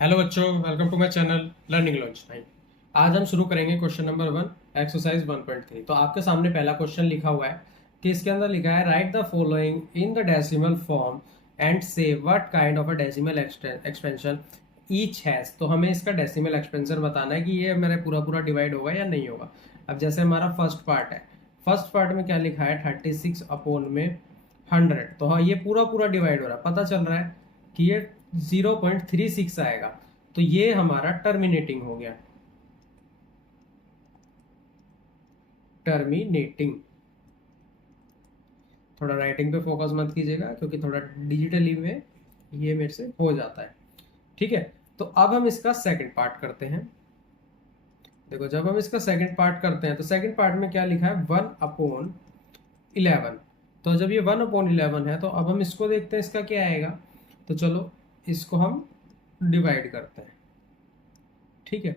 Hello बच्चों, welcome to my channel learning launch 9। आज हम शुरू करेंगे क्वेश्चन नंबर 1 एक्सरसाइज 1.3। तो आपके सामने पहला क्वेश्चन लिखा हुआ है कि इसके अंदर लिखा है write the following in the decimal form and say what kind of a decimal expansion each has. तो हमें इसका डेसिमल एक्सपेंशन बताना है कि ये मेरा पूरा पूरा डिवाइड होगा या नहीं होगा। अब जैसे हमारा फर्स्ट पार्ट है, फर्स्ट पार्ट में क्या लिखा है 36 अपॉन में 100। तो हाँ, ये पूरा पूरा डिवाइड हो रहा है, पता चल रहा है कि ये 0.36 आएगा। तो ये हमारा टर्मिनेटिंग हो गया, टर्मिनेटिंग। थोड़ा राइटिंग पे फोकस मत कीजिएगा क्योंकि थोड़ा डिजिटली में ये मेरे से हो जाता है। ठीक है, तो अब हम इसका सेकंड पार्ट करते हैं। देखो, जब हम इसका सेकंड पार्ट करते हैं तो सेकंड पार्ट में क्या लिखा है 1/11। तो जब ये 1/11 है तो अब हम इसको देखते हैं इसका क्या आएगा। तो चलो इसको हम डिवाइड करते हैं। ठीक है,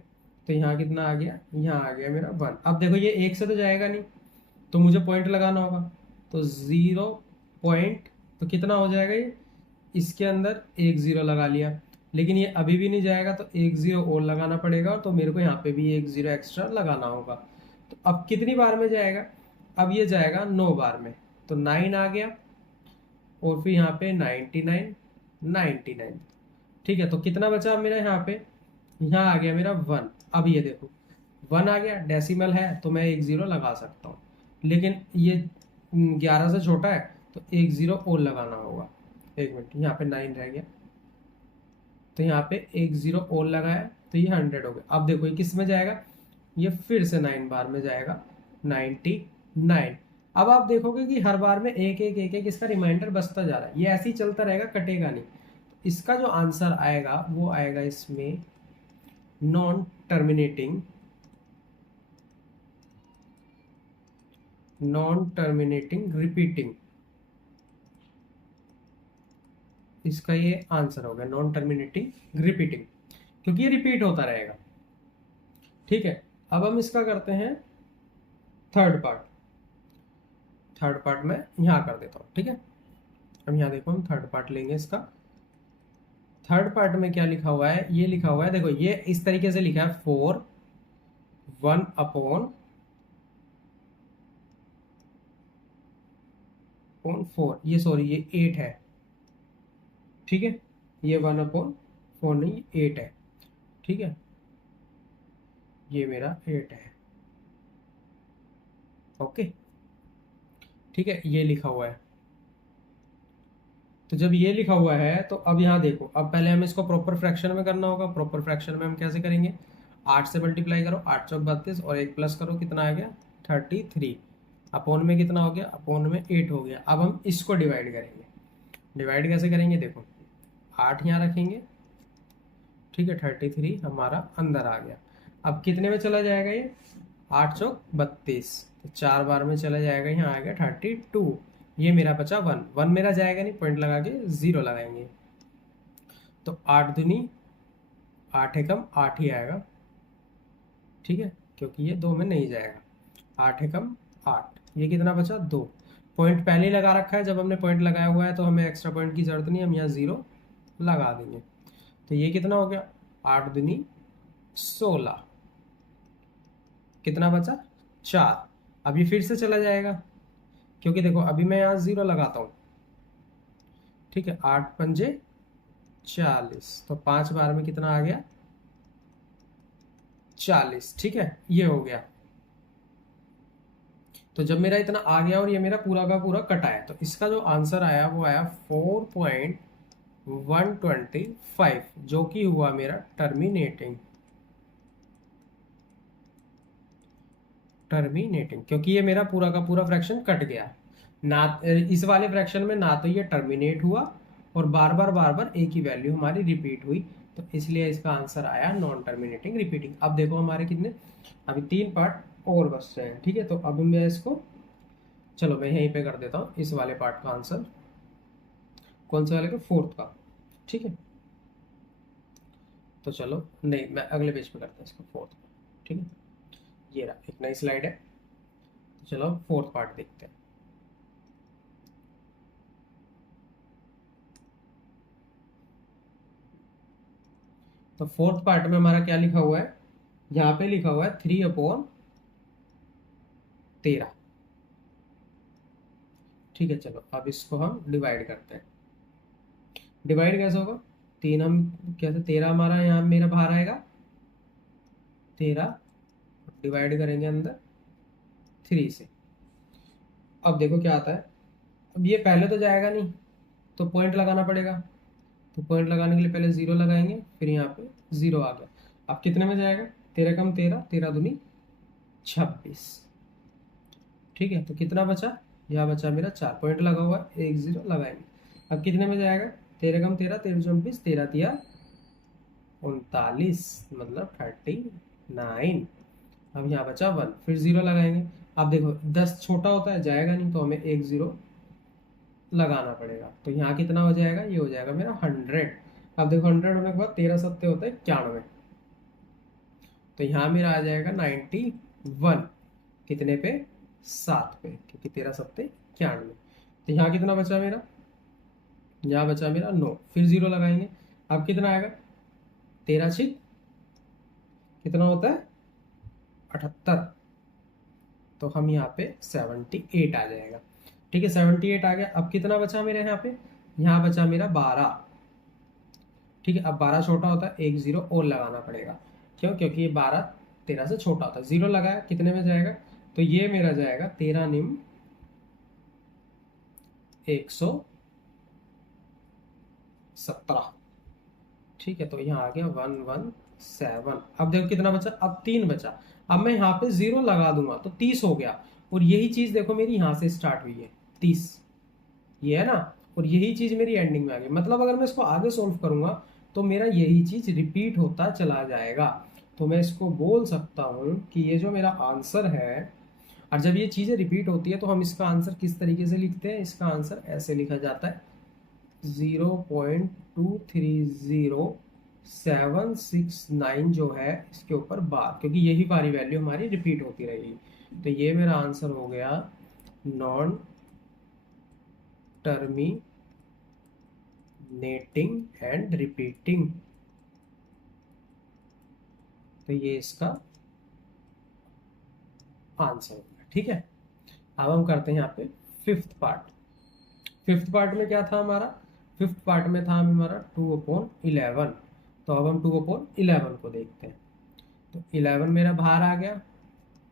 तो यहाँ कितना आ गया, यहाँ आ गया मेरा 1। अब देखो ये एक से तो जाएगा नहीं, तो मुझे पॉइंट लगाना होगा। तो 0 पॉइंट, तो कितना हो जाएगा ये, इसके अंदर एक 0 लगा लिया। लेकिन ये अभी भी नहीं जाएगा, तो एक 0 और लगाना पड़ेगा। तो मेरे को यहाँ पे भी एक 0 एक्स्ट्रा लगाना होगा। तो अब कितनी बार में जाएगा, अब ये जाएगा 9 बार में। तो 9 आ गया, और फिर यहाँ पे 99, 99। ठीक है, तो कितना बचा मेरा यहाँ पे, यहाँ आ गया मेरा 1। अब ये देखो 1 आ गया, डेसिमल है तो मैं एक 0 लगा सकता हूँ। लेकिन ये 11 से छोटा है तो एक 0 और लगाना होगा। एक मिनट, यहाँ पे 9 रह गया, तो यहाँ पे एक 0 और लगाया तो ये 100 हो गया। अब देखो ये किस में जाएगा, ये फिर से 9 बार में जाएगा, 99। अब आप देखोगे कि हर बार में एक एक एक एक इसका रिमाइंडर बचता जा रहा है, ये ऐसे ही चलता रहेगा, कटेगा नहीं। तो इसका जो आंसर आएगा वो आएगा इसमें non terminating, non terminating repeating. इसका ये आंसर होगा नॉन टर्मिनेटिंग रिपीटिंग, क्योंकि ये रिपीट होता रहेगा। ठीक है, अब हम इसका करते हैं थर्ड पार्ट। थर्ड पार्ट में यहाँ कर देता हूँ। ठीक है, अब यहाँ देखो हम थर्ड पार्ट लेंगे इसका। थर्ड पार्ट में क्या लिखा हुआ है, ये लिखा हुआ है, देखो ये इस तरीके से लिखा है 4 1/4। ये सॉरी, ये 8 है। ठीक है, ये 1/4 नहीं, 8 है। ठीक है, ये मेरा 8 है। ओके, ठीक है, ये लिखा हुआ है। तो जब ये लिखा हुआ है तो अब यहाँ देखो, अब पहले हमें इसको प्रॉपर फ्रैक्शन में करना होगा। प्रॉपर फ्रैक्शन में हम कैसे करेंगे, 8 से मल्टीप्लाई करो, 8 चौक 32, और एक प्लस करो, कितना आ गया 33। अपोन में कितना हो गया, अपोन में 8 हो गया। अब हम इसको डिवाइड करेंगे। डिवाइड कैसे करेंगे, देखो 8 यहाँ रखेंगे। ठीक है, 33 हमारा अंदर आ गया। अब कितने में चला जाएगा ये, 8 चौक 32, तो 4 बार में चला जाएगा, यहाँ आ गया 32। ये मेरा बचा 1, 1 मेरा जाएगा नहीं, पॉइंट लगा के 0 लगाएंगे। तो 8 दूनी 8 एकम 8 ही आएगा। ठीक है, क्योंकि ये 2 में नहीं जाएगा। 8 एकम 8, ये कितना बचा 2। पॉइंट पहले ही लगा रखा है, जब हमने पॉइंट लगाया हुआ है तो हमें एक्स्ट्रा पॉइंट की जरूरत नहीं, हम यहाँ 0 लगा देंगे। तो ये कितना हो गया, 8 दूनी 16, कितना बचा 4। अब ये फिर से चला जाएगा, क्योंकि देखो अभी मैं यहाँ 0 लगाता हूँ। ठीक है, 8 पंजे 40, तो 5 बार में कितना आ गया 40। ठीक है, ये हो गया। तो जब मेरा इतना आ गया और ये मेरा पूरा का पूरा कटा है, तो इसका जो आंसर आया वो आया 4.125, जो कि हुआ मेरा टर्मिनेटिंग। टर्मिनेटिंग, क्योंकि ये मेरा पूरा का पूरा फ्रैक्शन कट गया ना। इस वाले फ्रैक्शन में ना तो ये टर्मिनेट हुआ, और बार बार एक ही वैल्यू हमारी रिपीट हुई। तो इसलिए इसका आंसर आया नॉन टर्मिनेटिंग रिपीटिंग। अब देखो हमारे कितने, अभी 3 पार्ट और बच रहे हैं। ठीक है, तो अब मैं इसको, चलो मैं यहीं पे कर देता हूँ इस वाले पार्ट का आंसर। कौन से वाले का, फोर्थ का। ठीक है, तो चलो नहीं, मैं अगले पेज पे करता हूँ इसका फोर्थ का। ठीक है, ये रहा, एक नई स्लाइड है। तो चलो फोर्थ पार्ट देखते हैं। तो फोर्थ पार्ट में हमारा क्या लिखा हुआ है, यहाँ पे लिखा हुआ है 3/13। ठीक है, चलो अब इसको हम डिवाइड करते हैं। डिवाइड कैसे होगा, 3 हम कैसे, 13 हमारा यहाँ मेरा बाहर आएगा, 13 डिवाइड करेंगे अंदर 3 से। अब देखो क्या आता है, अब ये पहले तो जाएगा नहीं तो पॉइंट लगाना पड़ेगा, तो पॉइंट लगाने के लिए पहले 0 लगाएंगे, फिर यहाँ पे 0 आ गया। अब कितने में जाएगा, 13 कम 13, 13 दूनी 26। ठीक है, तो कितना बचा, यहाँ बचा मेरा 4, पॉइंट लगा हुआ है, 1 0 लगाएंगे। अब कितने में जाएगा, 13 कम 13, 13 26, 13 तिया 39, मतलब 39। अब यहाँ बचा 1, फिर 0 लगाएंगे। अब देखो 10 छोटा होता है, जाएगा नहीं, तो हमें 1 0 लगाना पड़ेगा। तो यहाँ कितना हो जाएगा, ये हो जाएगा मेरा 100। अब देखो 100 होने के बाद 13 सत्ते होता है 91, तो यहाँ मेरा आ जाएगा 91। कितने पे, 7 पे, क्योंकि 13 सत्ते 91। तो यहाँ कितना बचा मेरा, यहाँ बचा मेरा 9, फिर 0 लगाएंगे। अब कितना आएगा, 13 6 कितना होता है 78, तो हम यहाँ पे 78 आ जाएगा। ठीक है, 78 आ गया। अब कितना बचा मेरे यहाँ पे, यहाँ बचा मेरा 12। ठीक है, अब 12 छोटा होता है, 1 0 और लगाना पड़ेगा। क्यों, क्योंकि ये 12 13 से छोटा होता है। 0 लगाया, कितने में जाएगा, तो ये मेरा जाएगा 13 निम 117। ठीक है, तो यहाँ आ गया 117। अब देखो कितना बचा, अब 3 बचा। अब मैं यहाँ पे 0 लगा दूंगा तो 30 हो गया। और यही चीज देखो मेरी यहाँ से स्टार्ट हुई है 30, ये है ना, और यही चीज मेरी एंडिंग में आ गई। मतलब अगर मैं इसको आगे सोल्व करूंगा तो मेरा यही चीज रिपीट होता चला जाएगा। तो मैं इसको बोल सकता हूँ कि ये जो मेरा आंसर है, और जब ये चीजें रिपीट होती है तो हम इसका आंसर किस तरीके से लिखते हैं, इसका आंसर ऐसे लिखा जाता है 0.230769 जो है इसके ऊपर बार, क्योंकि यही बारी वैल्यू हमारी रिपीट होती रहेगी। तो ये मेरा आंसर हो गया नॉन टर्मिनेटिंग एंड रिपीटिंग। तो ये इसका आंसर होगा। ठीक है, अब हम करते हैं यहाँ पे फिफ्थ पार्ट। फिफ्थ पार्ट में क्या था हमारा, फिफ्थ पार्ट में था हमारा 2/11। तो अब हम 2/11 को देखते हैं। तो 11 मेरा बाहर आ गया,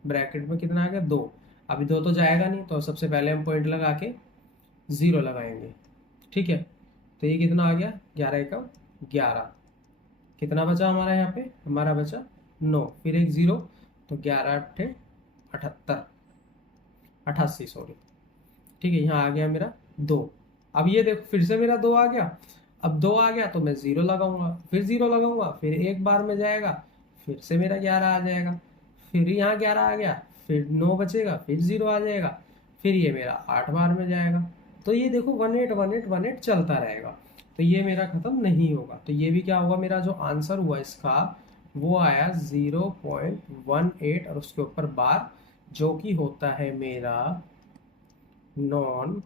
ब्रैकेट में कितना आ गया 2। अभी 2 तो जाएगा नहीं, तो सबसे पहले हम पॉइंट लगा के 0 लगाएंगे। ठीक है, तो ये कितना आ गया 11 1 11। कितना बचा हमारा यहाँ पे, हमारा बचा 9, फिर एक 0, तो 11 8 78 88 सॉरी। ठीक है, यहाँ आ गया मेरा 2। अब ये देखो फिर से मेरा 2 आ गया। अब 2 आ गया तो मैं 0 लगाऊंगा, फिर 0 लगाऊंगा, फिर एक बार में जाएगा, फिर से मेरा 11 आ जाएगा, फिर यहाँ 11 आ गया, फिर 9 बचेगा, फिर 0 आ जाएगा, फिर ये मेरा 8 बार में जाएगा। तो ये देखो 18 18 18 चलता रहेगा, तो ये मेरा खत्म नहीं होगा। तो ये भी क्या हुआ, मेरा जो आंसर हुआ इसका वो आया 0.18 और उसके ऊपर बार, जो कि होता है मेरा नॉन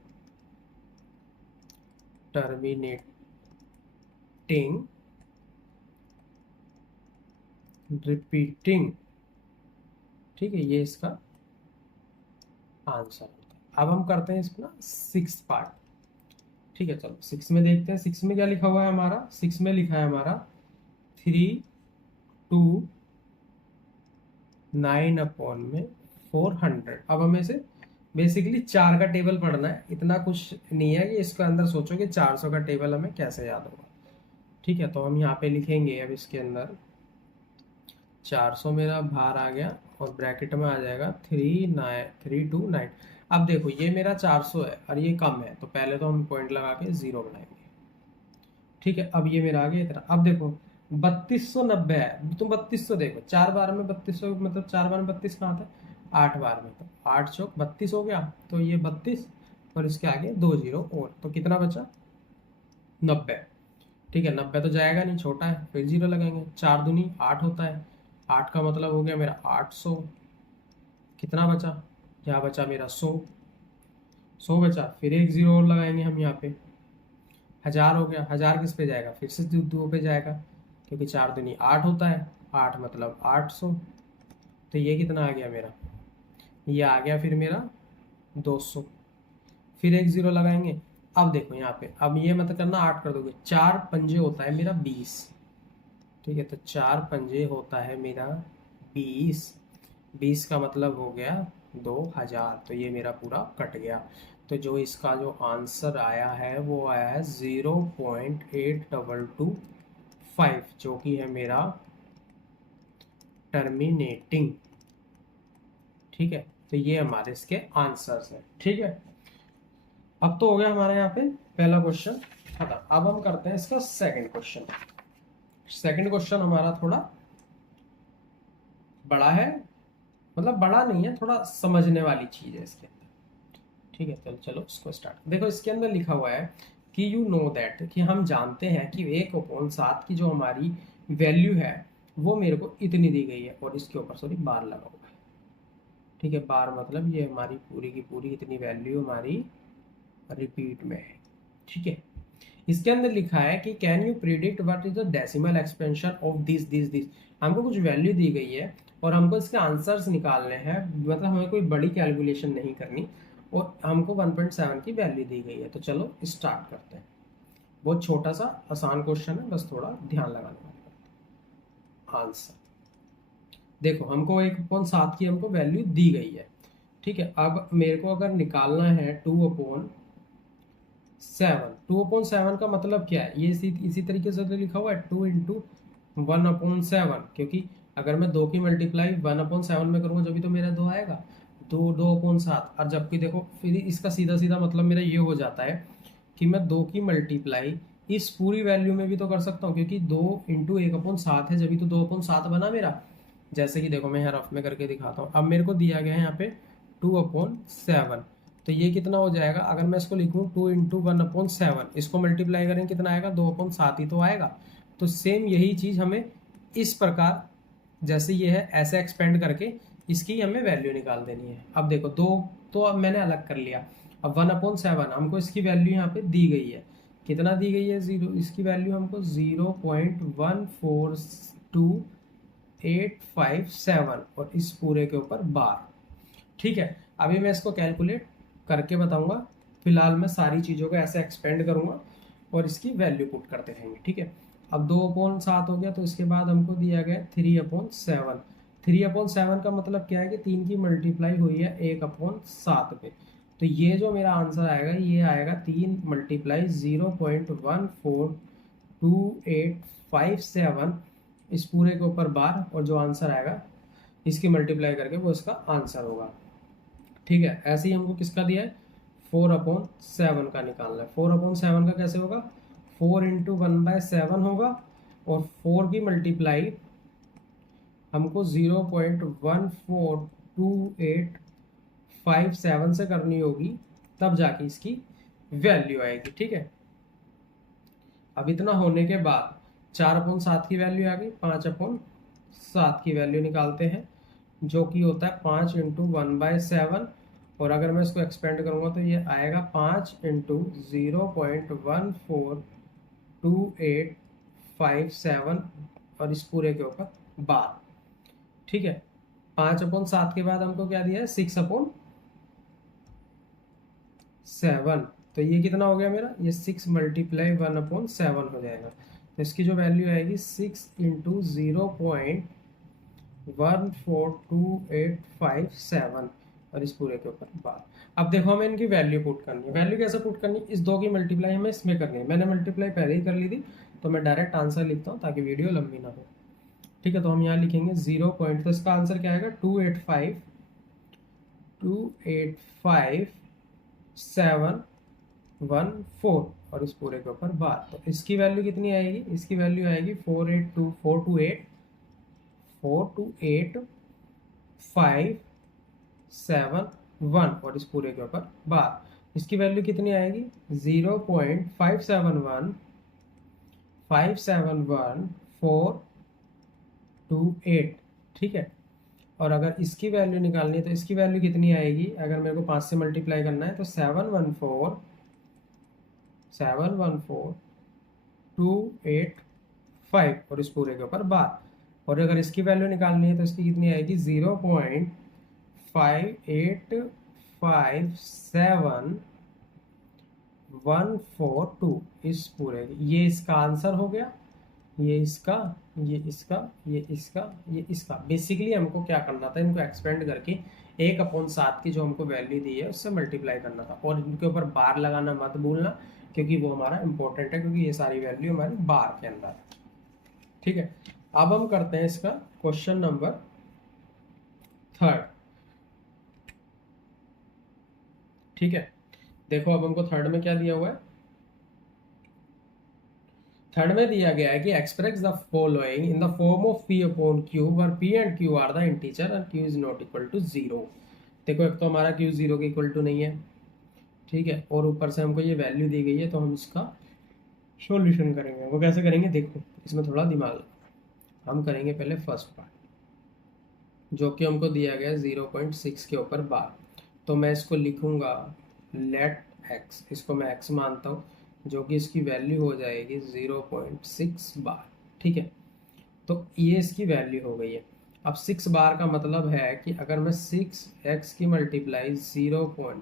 टर्मिनेटिंग रिपीटिंग। ठीक है, ये इसका आंसर होता है। अब हम करते हैं इसका सिक्स पार्ट। ठीक है, चलो 6 में देखते हैं। 6 में क्या लिखा हुआ है हमारा, 6 में लिखा है हमारा 3 2 9/400। अब हमें से बेसिकली 4 का टेबल पढ़ना है, इतना कुछ नहीं है कि इसके अंदर सोचो कि 400 का टेबल हमें कैसे याद होगा। ठीक है, तो हम यहाँ पे लिखेंगे अब इसके अंदर 400 मेरा बाहर आ गया और ब्रैकेट में आ जाएगा 329। अब देखो ये मेरा 400 है और ये कम है, तो पहले तो हम पॉइंट लगा के 0 बनाएंगे। ठीक है, अब ये मेरा आ गया इतना। अब देखो 3290 है, तुम 3200 देखो, 4 बार में 3200, मतलब 4 बार में 32 कहाँ था, 8 बार में, तो 8 चौक 32 हो गया। तो ये 32 और इसके आगे 2 0 और, तो कितना बचा 90। ठीक है, 90 तो जाएगा नहीं, छोटा है, फिर 0 लगाएंगे। 4 दूनी 8 होता है, 8 का मतलब हो गया मेरा 800। कितना बचा, यहाँ बचा मेरा 100 बचा, फिर एक 0 और लगाएंगे हम यहाँ पे, 1000 हो गया। 1000 किस पे जाएगा, फिर से 2 पे जाएगा, क्योंकि 4 दूनी 8 होता है, 8 मतलब 800। तो ये कितना आ गया मेरा, ये आ गया फिर मेरा 200। फिर एक ज़ीरो लगाएंगे। अब देखो यहाँ पे, अब ये मत करना 8 कर दोगे, 4 पंजे होता है मेरा 20। ठीक है, तो 4 पंजे होता है मेरा 20। 20 का मतलब हो गया 2000। तो ये मेरा पूरा कट गया। तो जो इसका जो आंसर आया है वो आया है 0.8225, जो कि है मेरा टर्मिनेटिंग। ठीक है, तो ये हमारे इसके आंसर्स हैं। ठीक है, अब तो हो गया हमारा यहाँ पे पहला क्वेश्चन खत्म। अब हम करते हैं इसका सेकंड क्वेश्चन। सेकंड क्वेश्चन हमारा थोड़ा बड़ा है, मतलब बड़ा नहीं है, थोड़ा समझने वाली चीज है इसके अंदर। ठीक है, तो चलो इसको स्टार्ट। देखो इसके अंदर लिखा हुआ है कि यू नो दैट, कि हम जानते हैं कि 1/7 की जो हमारी वैल्यू है वो मेरे को इतनी दी गई है, और इसके ऊपर सॉरी बार लगा हुआ है। ठीक है, बार मतलब ये हमारी पूरी की पूरी इतनी वैल्यू हमारी रिपीट में है। ठीक है, इसके अंदर लिखा है कि can you predict what is the decimal expansion of this this this. हमको कुछ वैल्यू दी गई है और हमको इसके आंसर्स निकालने हैं, मतलब हमें कोई बड़ी कैलकुलेशन नहीं करनी, और हमको 1.7 की वैल्यू दी गई है। तो चलो स्टार्ट करते हैं। बहुत छोटा सा आसान क्वेश्चन है, बस थोड़ा ध्यान लगाने वाला आंसर। देखो हमको 1/7 की हमको वैल्यू दी गई है। ठीक है, अब मेरे को अगर निकालना है 2/7। 2/7 का मतलब क्या है, ये इसी तरीके से तो लिखा हुआ है 2 × 1/7, क्योंकि अगर मैं 2 की मल्टीप्लाई 1/7 में करूँगा जब भी तो मेरा 2 आएगा। 2/7। और जबकि देखो फिर इसका सीधा सीधा मतलब मेरा ये हो जाता है कि मैं 2 की मल्टीप्लाई इस पूरी वैल्यू में भी तो कर सकता हूँ, क्योंकि 2 × 1/7 है, जब भी तो 2/7 बना मेरा। जैसे कि देखो मैं यहाँ रफ में करके दिखाता हूँ। अब मेरे को दिया गया है यहाँ पे 2/7, तो ये कितना हो जाएगा, अगर मैं इसको लिखूँ 2 × 1/7, इसको मल्टीप्लाई करें कितना आएगा, 2/7 ही तो आएगा। तो सेम यही चीज़ हमें इस प्रकार, जैसे ये है ऐसे एक्सपेंड करके इसकी हमें वैल्यू निकाल देनी है। अब देखो 2 तो अब मैंने अलग कर लिया। अब 1/7 हमको इसकी वैल्यू यहाँ पे दी गई है, कितना दी गई है, 0। इसकी वैल्यू हमको 0.142857, और इस पूरे के ऊपर बार। ठीक है, अभी मैं इसको कैलकुलेट करके बताऊंगा। फिलहाल मैं सारी चीज़ों को ऐसे एक्सपेंड करूंगा और इसकी वैल्यू पुट करते रहेंगे। ठीक है, अब 2/7 हो गया, तो इसके बाद हमको दिया गया 3/7। 3/7 का मतलब क्या है कि 3 की मल्टीप्लाई हुई है 1/7 पे। तो ये जो मेरा आंसर आएगा ये आएगा 3 × 0.142857, इस पूरे के ऊपर बार, और जो आंसर आएगा इसकी मल्टीप्लाई करके वो इसका आंसर होगा। ठीक है, ऐसे ही हमको किसका दिया है, 4/7 का निकालना है। 4/7 का कैसे होगा, 4 × 1/7 होगा, और 4 की मल्टीप्लाई हमको 0.142857 से करनी होगी, तब जाके इसकी वैल्यू आएगी। ठीक है, अब इतना होने के बाद 4/7 की वैल्यू आ गई, 5/7 की वैल्यू निकालते हैं, जो कि होता है 5 × 1/7। और अगर मैं इसको एक्सपेंड करूँगा तो ये आएगा 5 × 0.142857, और इस पूरे के ऊपर बार। ठीक है, 5/7 के बाद हमको क्या दिया है, 6/7। तो ये कितना हो गया मेरा, ये 6 × 1/7 हो जाएगा। तो इसकी जो वैल्यू आएगी 6 × 0.14287, और इस पूरे के ऊपर बार। अब देखो हमें इनकी वैल्यू पुट करनी है। वैल्यू कैसे पुट करनी है, इस 2 की मल्टीप्लाई हमें इसमें करनी है। मैंने मल्टीप्लाई पहले ही कर ली थी, तो मैं डायरेक्ट आंसर लिखता हूँ ताकि वीडियो लंबी ना हो। ठीक है, तो हम यहाँ लिखेंगे 0. तो इसका आंसर क्या आएगा, 285,714, और इस पूरे के ऊपर बार। तो इसकी वैल्यू कितनी आएगी, इसकी वैल्यू आएगी 428,571, और इस पूरे के ऊपर बार। इसकी वैल्यू कितनी आएगी, 0.571428। ठीक है, और अगर इसकी वैल्यू निकालनी है तो इसकी वैल्यू कितनी आएगी, अगर मेरे को 5 से मल्टीप्लाई करना है तो 714,285, 5 और इस पूरे के ऊपर बार। और अगर इसकी वैल्यू निकालनी है तो इसकी कितनी आएगी 0.5857142 इस पूरे। ये इसका आंसर हो गया, ये इसका, ये इसका, ये इसका, ये इसका। बेसिकली हमको क्या करना था, इनको एक्सपेंड करके 1/7 की जो हमको वैल्यू दी है उससे मल्टीप्लाई करना था। और इनके ऊपर बार लगाना मत भूलना, क्योंकि वो हमारा इंपॉर्टेंट है, क्योंकि ये सारी वैल्यू हमारी बार के अंदर है। ठीक है, अब हम करते हैं इसका क्वेश्चन नंबर 3। ठीक है, देखो अब हमको थर्ड में क्या दिया हुआ है। थर्ड में दिया गया है कि express the following in the form of p upon q where p and q are the integer and q is not equal to 0। देखो एक तो हमारा q 0 के इक्वल टू नहीं है, ठीक है, और ऊपर से हमको ये वैल्यू दी गई है, तो हम इसका सॉल्यूशन करेंगे। वो कैसे करेंगे, देखो इसमें थोड़ा दिमाग लगा। हम करेंगे पहले फर्स्ट पार्ट, जो कि हमको दिया गया है 0.6 के ऊपर बार। तो मैं इसको लिखूंगा लेट x, इसको मैं x मानता हूँ, जो कि इसकी वैल्यू हो जाएगी 0.6 बार। ठीक है, तो ये इसकी वैल्यू हो गई है। अब 6 बार का मतलब है कि अगर मैं 6x की मल्टीप्लाई 0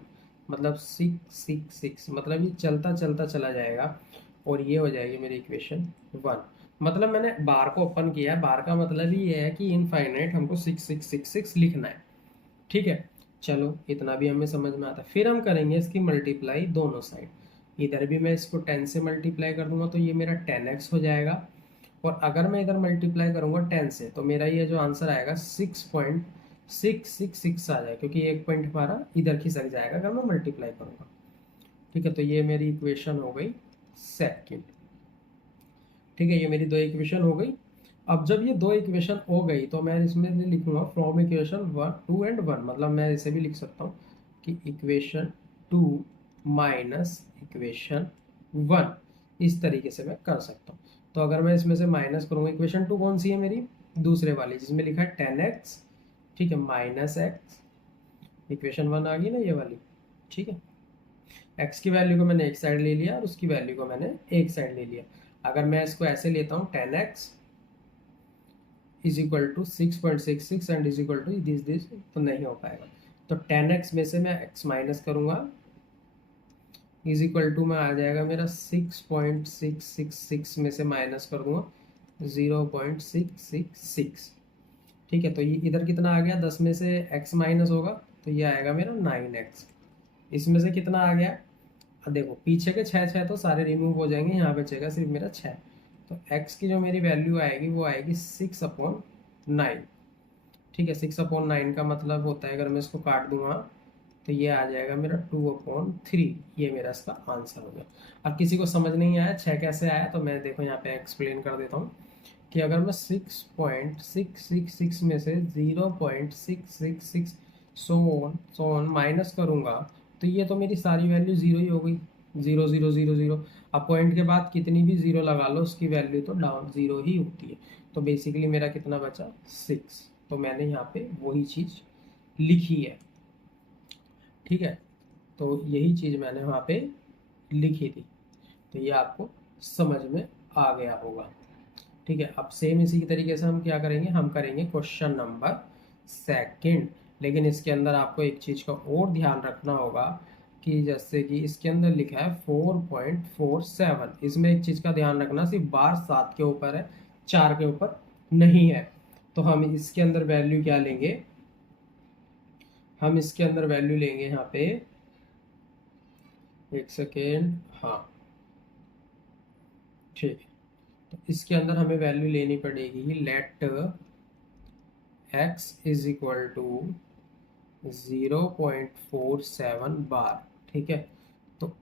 मतलब 666, मतलब ये चलता चलता चला जाएगा और ये हो जाएगी मेरी इक्वेशन 1। मतलब मैंने बार को ओपन किया है, बार का मतलब ही ये है कि इनफाइनाइट हमको 6666 लिखना है। ठीक है, चलो इतना भी हमें समझ में आता है। फिर हम करेंगे इसकी मल्टीप्लाई दोनों साइड। इधर भी मैं इसको 10 से मल्टीप्लाई कर दूंगा तो ये मेरा 10x हो जाएगा, और अगर मैं इधर मल्टीप्लाई करूंगा 10 से तो मेरा ये जो आंसर आएगा 6.666 आ जाएगा, क्योंकि एक पॉइंट हमारा इधर खिसक जाएगा अगर मैं मल्टीप्लाई करूंगा। ठीक है, तो ये मेरी इक्वेशन हो गई सेकंड। ठीक है, ये मेरी दो इक्वेशन हो गई। अब जब ये दो इक्वेशन हो गई तो मैं इसमें लिखूंगा फ्रॉम इक्वेशन 2 एंड 1, मतलब मैं इसे भी लिख सकता हूँ कि इक्वेशन 2 माइनस इक्वेशन 1, इस तरीके से मैं कर सकता हूँ। तो अगर मैं इसमें से माइनस करूँगा, इक्वेशन 2 कौन सी है मेरी, दूसरे वाली जिसमें लिखा है 10x, ठीक है, माइनस x। इक्वेशन 1 आ गई ना ये वाली। ठीक है, x की वैल्यू को मैंने एक साइड ले लिया और उसकी वैल्यू को मैंने एक साइड ले लिया। अगर मैं इसको ऐसे लेता हूँ 10x is equal to 6.66 and is equal to this, तो नहीं हो पाएगा। तो 10x में से मैं x माइनस करूंगा, इज इक्वल टू में आ जाएगा मेरा 6.666 में से माइनस कर दूंगा 0.666। ठीक है, तो ये इधर कितना आ गया, 10 में से x माइनस होगा तो ये आएगा मेरा 9x। इसमें से कितना आ गया, अब देखो पीछे के 6 तो सारे रिमूव हो जाएंगे, यहाँ बचेगा सिर्फ मेरा 6। तो x की जो मेरी वैल्यू आएगी वो आएगी 6/9। ठीक है, 6/9 का मतलब होता है, अगर मैं इसको काट दूंगा तो ये आ जाएगा मेरा 2/3। ये मेरा इसका आंसर हो गया। अब किसी को समझ नहीं आया 6 कैसे आया, तो मैं देखो यहाँ पे एक्सप्लेन कर देता हूँ कि अगर मैं 6.666 में से 0.666 सो ऑन माइनस करूँगा तो ये तो मेरी सारी वैल्यू जीरो ही हो गई, 0 0 0 0। अब पॉइंट के बाद कितनी भी जीरो लगा लो उसकी वैल्यू तो डाउन जीरो ही होती है। तो बेसिकली मेरा कितना बचा 6, तो मैंने यहाँ पे वही चीज़ लिखी है। ठीक है, तो यही चीज़ मैंने वहाँ पे लिखी थी, तो ये आपको समझ में आ गया होगा। ठीक है, अब सेम इसी तरीके से हम क्या करेंगे, हम करेंगे क्वेश्चन नंबर 2, लेकिन इसके अंदर आपको एक चीज़ का और ध्यान रखना होगा कि जैसे कि इसके अंदर लिखा है 4.47, इसमें एक चीज़ का ध्यान रखना, सिर्फ बार 7 के ऊपर है, 4 के ऊपर नहीं है। तो हम इसके अंदर वैल्यू क्या लेंगे, हम इसके अंदर वैल्यू लेंगे यहाँ पे, एक सेकेंड, हाँ ठीक है, तो इसके अंदर हमें वैल्यू लेनी पड़ेगी let x is equal to 0.47 bar. ठीक है, तो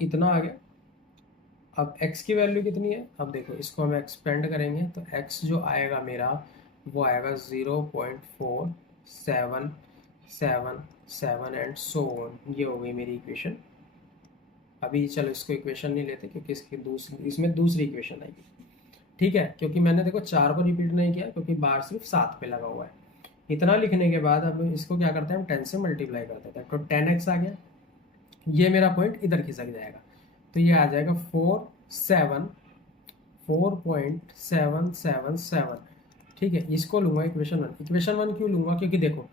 इतना आ गया। अब x की वैल्यू कितनी है, अब देखो इसको हम एक्सपेंड करेंगे तो x जो आएगा मेरा वो आएगा 0.477 एंड सो ऑन। ये हो गई मेरी इक्वेशन। अभी चलो इसको इक्वेशन नहीं लेते क्योंकि इसमें दूसरी इक्वेशन आएगी। ठीक है, क्योंकि मैंने देखो 4 को रिपीट नहीं किया क्योंकि बार सिर्फ 7 पे लगा हुआ है। इतना लिखने के बाद अब इसको क्या करते हैं, हम 10 से मल्टीप्लाई कर देते हैं, तो 10x आ गया। ये मेरा पॉइंट इधर खिसक जाएगा तो ये आ जाएगा 4.777। ठीक है, इसको लूँगा इक्वेशन वन। इक्वेशन वन क्यों लूँगा, क्योंकि देखो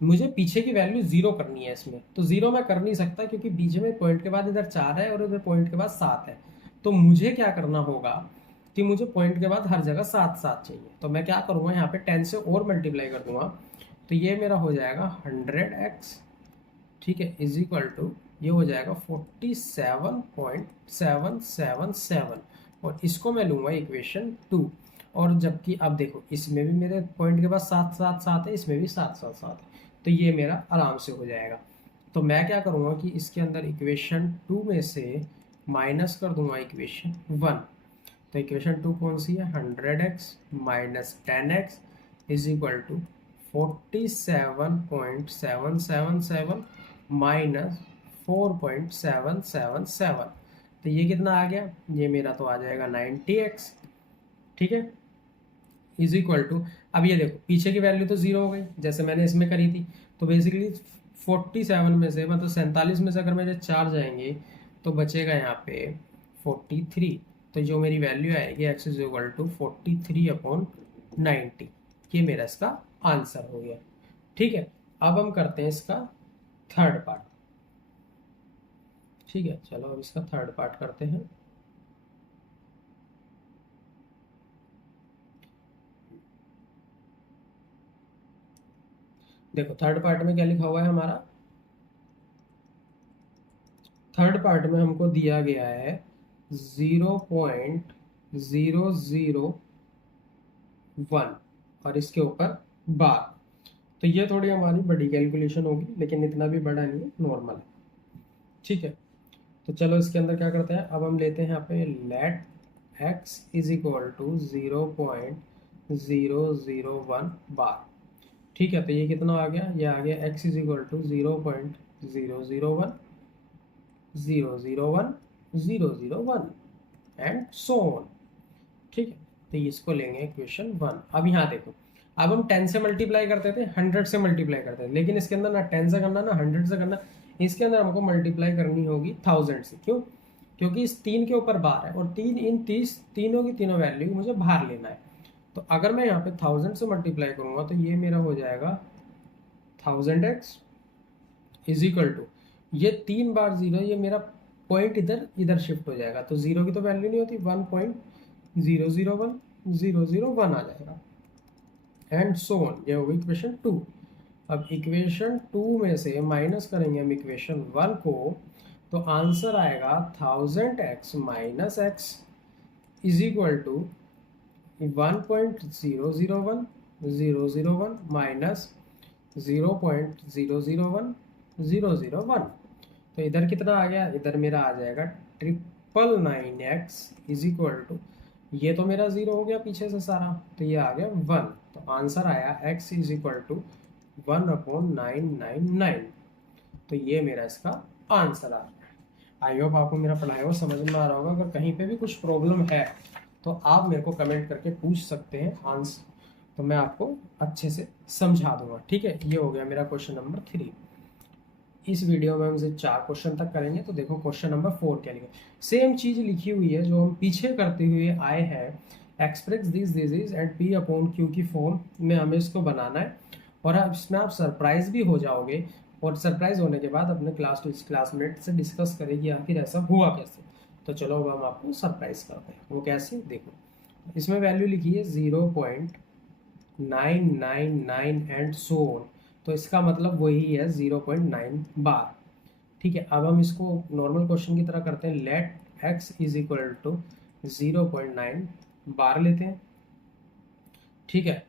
मुझे पीछे की वैल्यू जीरो करनी है इसमें, तो जीरो मैं कर नहीं सकता क्योंकि बीच में पॉइंट के बाद इधर 4 है और इधर पॉइंट के बाद 7 है। तो मुझे क्या करना होगा कि मुझे पॉइंट के बाद हर जगह 7 चाहिए। तो मैं क्या करूँगा, यहाँ पे 10 से और मल्टीप्लाई कर दूंगा, तो ये मेरा हो जाएगा 100x, ठीक है, इज इक्वल टू ये हो जाएगा 47.777, और इसको मैं लूँगा इक्वेशन 2। और जबकि अब देखो इसमें भी मेरे पॉइंट के बाद 7 है, इसमें भी 7 है, तो ये मेरा आराम से हो जाएगा। तो मैं क्या करूँगा कि इसके अंदर इक्वेशन 2 में से माइनस कर दूंगा इक्वेशन 1। तो इक्वेशन 2 कौन सी है, 100x minus 10x is equal to 47.777 minus 4.777। तो ये कितना आ गया, ये मेरा तो आ जाएगा 90x, ठीक है, इज इक्वल टू, अब ये देखो पीछे की वैल्यू तो जीरो हो गई जैसे मैंने इसमें करी थी, तो बेसिकली 47 में से मतलब 47 में से अगर मेरे 4 जाएंगे तो बचेगा यहाँ पे 43। तो जो मेरी वैल्यू आएगी x इज इक्वल टू 43/90, ये मेरा इसका आंसर हो गया। ठीक है, अब हम करते हैं इसका थर्ड पार्ट। ठीक है, चलो अब इसका थर्ड पार्ट करते हैं। देखो थर्ड पार्ट में क्या लिखा हुआ है हमारा, थर्ड पार्ट में हमको दिया गया है 0.001 और इसके ऊपर बार। तो ये थोड़ी हमारी बड़ी कैलकुलेशन होगी, लेकिन इतना भी बड़ा नहीं है, नॉर्मल है। ठीक है, तो चलो इसके अंदर क्या करते हैं, अब हम लेते हैं यहाँ पे let x is equal to 0.001 bar. ठीक है, तो ये कितना आ गया, ये आ गया x is equal to 0.001 and so on. ठीक है, तो इसको लेंगे इक्वेशन 1। अब यहाँ देखो, अब हम 10 से मल्टीप्लाई करते थे, 100 से मल्टीप्लाई करते थे, लेकिन इसके अंदर ना 10 से करना ना 100 से करना, इसके अंदर हमको मल्टीप्लाई करनी होगी 1000 से। क्यों, क्योंकि इस 3 के ऊपर बार है और इन तीनों की तीनों वैल्यू मुझे बाहर लेना है। तो अगर मैं यहाँ पे 1000 से मल्टीप्लाई करूंगा तो ये मेरा हो जाएगा 1000x इज इक्वल टू, ये 3 बार 0, ये मेरा पॉइंट इधर शिफ्ट हो जाएगा, तो 0 की तो वैल्यू नहीं होती, 1.001 आ जाएगा एंड सो ऑन। ये होगी इक्वेशन 2। अब इक्वेशन 2 में से माइनस करेंगे हम इक्वेशन 1 को, तो आंसर आएगा 1000x minus x is equal to 1.001 minus 0.001। तो इधर कितना आ गया, इधर मेरा आ जाएगा 999x इज इक्वल टू, ये तो मेरा 0 हो गया पीछे से सारा, तो ये आ गया 1। तो आंसर आया x इज इक्वल टू 1/999। तो ये मेरा इसका आंसर आ गया। आई होप आपको मेरा पढ़ाया हुआ समझ में आ रहा होगा। अगर कहीं पे भी कुछ प्रॉब्लम है तो आप मेरे को कमेंट करके पूछ सकते हैं आंसर, तो मैं आपको अच्छे से समझा दूंगा। ठीक है, ये हो गया मेरा क्वेश्चन नंबर 3। इस वीडियो में हम इसे 4 क्वेश्चन तक करेंगे। तो देखो क्वेश्चन नंबर 4 क्या लिखा, सेम चीज लिखी हुई है जो हम पीछे करते हुए आए हैं, express this disease and P upon Q की फॉर्म में हमें इसको बनाना है। और अब इसमें आप सरप्राइज भी हो जाओगे, और सरप्राइज होने के बाद अपने क्लासमेट से डिस्कस करेगी आखिर ऐसा हुआ कैसे। तो चलो अब हम आपको सरप्राइज करते हैं, वो कैसे देखो। इसमें वैल्यू लिखी है 0.999 एंड सो ऑन, तो इसका मतलब वही है 0.9 बार। ठीक है, अब हम इसको नॉर्मल क्वेश्चन की तरह करते हैं, let x is equal to 0.9 bar लेते हैं। ठीक है,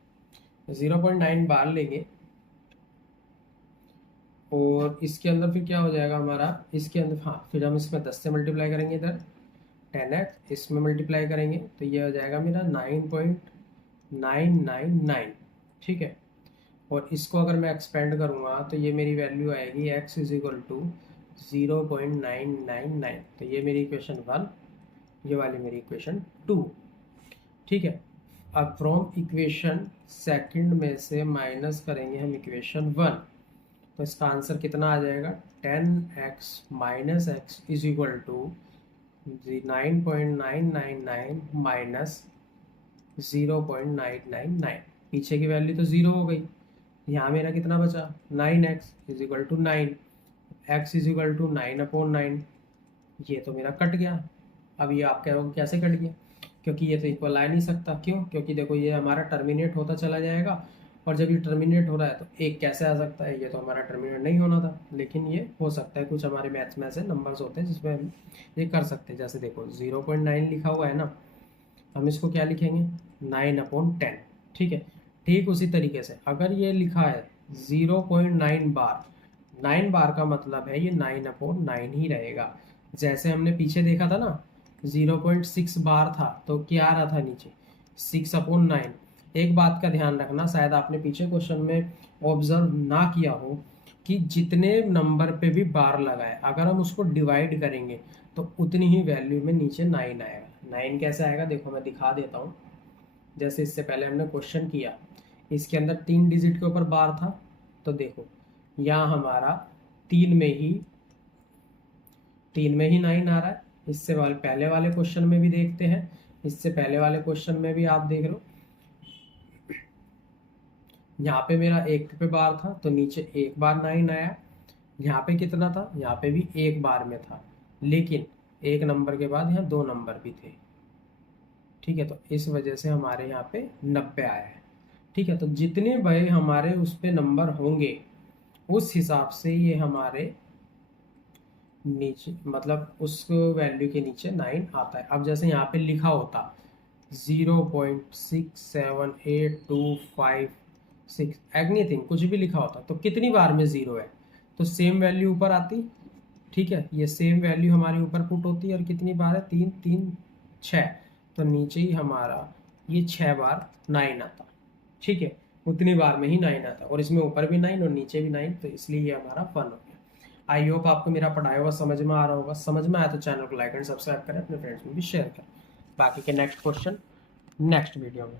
0.9 बार लेंगे और इसके अंदर फिर क्या हो जाएगा हमारा, इसके अंदर हाँ, फिर हम इसमें 10 से मल्टीप्लाई करेंगे, इधर 10x इसमें मल्टीप्लाई करेंगे, तो ये हो जाएगा मेरा 9.999। ठीक है, और इसको अगर मैं एक्सपेंड करूँगा तो ये मेरी वैल्यू आएगी x इज इक्वल टू 0.999। तो ये मेरी इक्वेशन 1, ये वाली मेरी इक्वेशन 2। ठीक है, अब फ्रॉम इक्वेशन सेकंड में से माइनस करेंगे हम इक्वेशन 1, तो इसका आंसर कितना आ जाएगा, 10x minus x is equal to 9.999 minus 0.999, पीछे की वैल्यू तो 0 हो गई। यहाँ मेरा कितना बचा 9x is equal to 9, x is equal to 9/9। ये तो मेरा कट गया। अब ये आप कह रहे हो कैसे कट गया, क्योंकि ये तो इक्वल आ नहीं सकता। क्यों? क्योंकि देखो ये हमारा टर्मिनेट होता चला जाएगा, और जब ये टर्मिनेट हो रहा है तो एक कैसे आ सकता है, ये तो हमारा टर्मिनेट नहीं होना था, लेकिन ये हो सकता है। कुछ हमारे मैथ्स में ऐसे नंबर्स होते हैं जिसमें हम ये कर सकते हैं। जैसे देखो 0.9 लिखा हुआ है ना, हम इसको क्या लिखेंगे 9/10, ठीक है। ठीक उसी तरीके से अगर ये लिखा है 0.9 बार, 9 बार का मतलब है ये 9/9 ही रहेगा। जैसे हमने पीछे देखा था ना 0.6 बार था, तो क्या आ रहा था नीचे 6/9। एक बात का ध्यान रखना, शायद आपने पीछे क्वेश्चन में ऑब्जर्व ना किया हो कि जितने नंबर पे भी बार लगाए, अगर हम उसको डिवाइड करेंगे तो उतनी ही वैल्यू में नीचे 9 आएगा। 9 कैसे आएगा देखो मैं दिखा देता हूँ। जैसे इससे पहले हमने क्वेश्चन किया, इसके अंदर 3 डिजिट के ऊपर बार था, तो देखो यहाँ हमारा 3 में ही 9 आ रहा है। इससे वाले पहले वाले क्वेश्चन में भी देखते हैं, इससे पहले वाले क्वेश्चन में भी आप देख लो, यहाँ पे मेरा 1 पे बार था तो नीचे 1 बार 9 आया। यहाँ पे कितना था, यहाँ पे भी 1 बार में था, लेकिन 1 नंबर के बाद यहाँ 2 नंबर भी थे, ठीक है। तो इस वजह से हमारे यहाँ पे 90 आया है, ठीक है। तो जितने भाई हमारे उस पे नंबर होंगे उस हिसाब से ये हमारे नीचे, मतलब उस वैल्यू के नीचे 9 आता है। अब जैसे यहाँ पे लिखा होता 0.678256 एनीथिंग, कुछ भी लिखा होता तो कितनी बार में 0 है, तो सेम वैल्यू ऊपर आती, ठीक है। ये सेम वैल्यू हमारे ऊपर पुट होती है, और कितनी बार है 3 3 6, तो नीचे ही हमारा ये 6 बार 9 आता, ठीक है। उतनी बार में ही 9 आता, और इसमें ऊपर भी 9 और नीचे भी 9, तो इसलिए ये हमारा फन हो गया। आई होप आपको मेरा पढ़ाया हुआ समझ में आ रहा होगा। समझ में आया तो चैनल को लाइक एंड सब्सक्राइब करें, अपने फ्रेंड्स में भी शेयर करें। बाकी के नेक्स्ट क्वेश्चन नेक्स्ट वीडियो में।